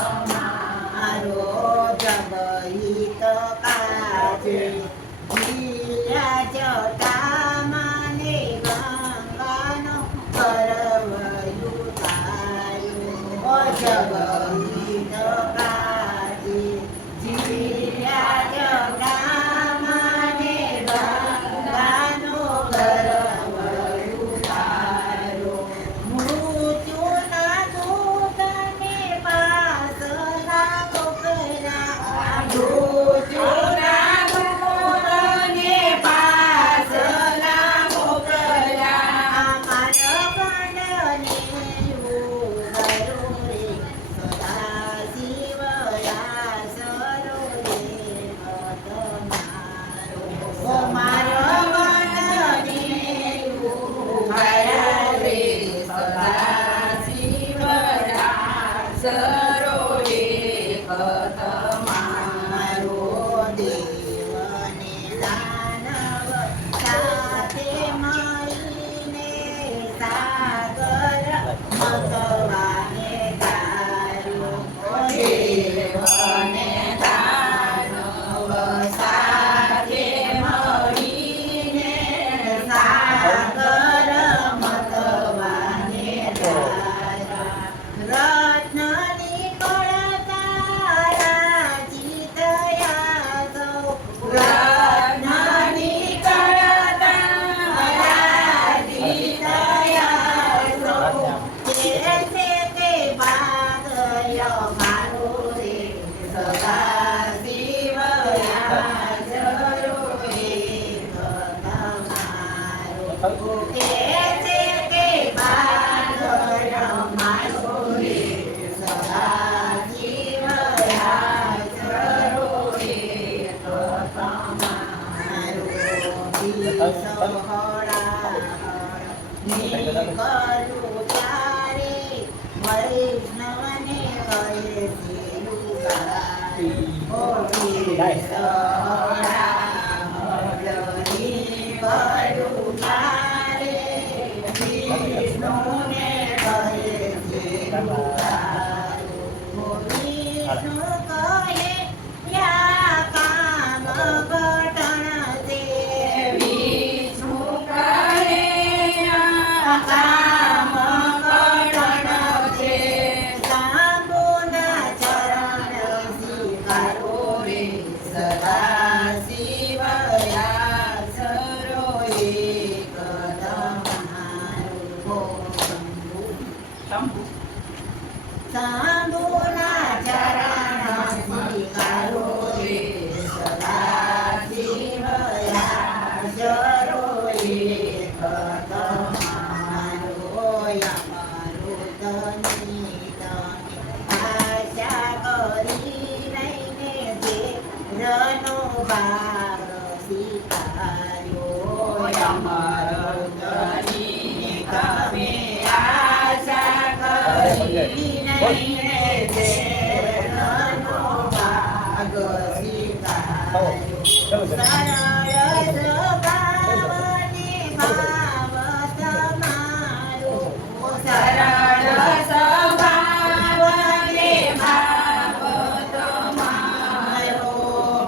તમારો જગહિત કાજે જીલ્યા જટા માને ગંગાનો કરવયું તાર્યું ઓ જગહિત કાજે જીલ્યા જટા માને ગંગાનો કરવયું તાર્યું મૃત્યુના દૂતને પાસ રાખો કરા મૃત્યુના દૂતને પાસ રાખો કરા મારા ગણને ઉગરો રે સદા શિવયા સરો રે તમારો ઓ મારા ગણને ઉગરા રે સદા શિવયા સરો રે તમારો દેવને દાનવ સાથે મળીને સાગર મતવાને તાર્યો દેવને દાનવ સાથે મળીને સાગર મતવાને તાર્યા રત્નની કળતા રાજી થયા સૌ રત્નની કળતા રાજી થયા સૌ તે ભાગયો મારો રે સદા શિવયા જરો રે તમારો તે ભાગયો મારો રે સદા શિવયા જરો રે તમારો નીકળું ત્યારે વૈષ્ણવને કહે નીકળું ત્યારે વિષ્ણુને કહે વિષ્ણુ કહે યા કામ ઘટણ તે વિષ્ણુ કહે યા કામ ઘટણ છે સાંબુના ચરણ સ્વીકારો રે સદા શિવયા સરો એક તમારો સાંબુના ચરણ સ્વીકારો રે સદા શિવયા સરો એક તમારો અમૃતની આશા કરી લઈને જે રનો ભાગ સ્વીકાર્યો અમૃતની તમે આશા કરી લઈને જે રનો ભાગ સ્વીકાર્યો સરળ સ્વભાવને ભાવ તમારો સરળ સ્વભાવને ભાવ તમારો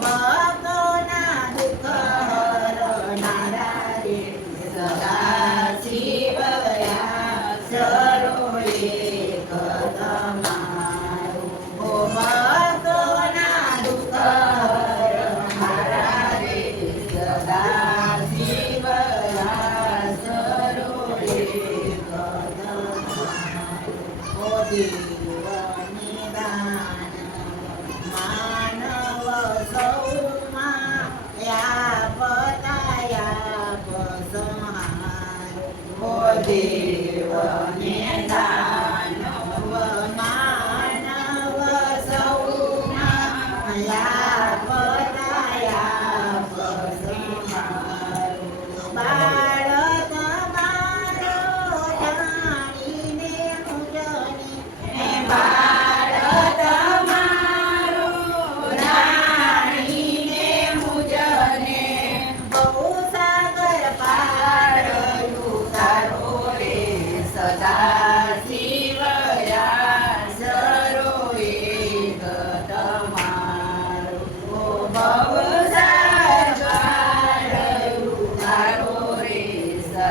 ભક્તોના દુઃખ હરનારા રે સદા શિવયા સરો એક તમારો ભક્તોના દુઃખ હરનારા રે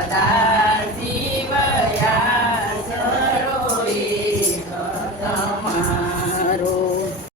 સદા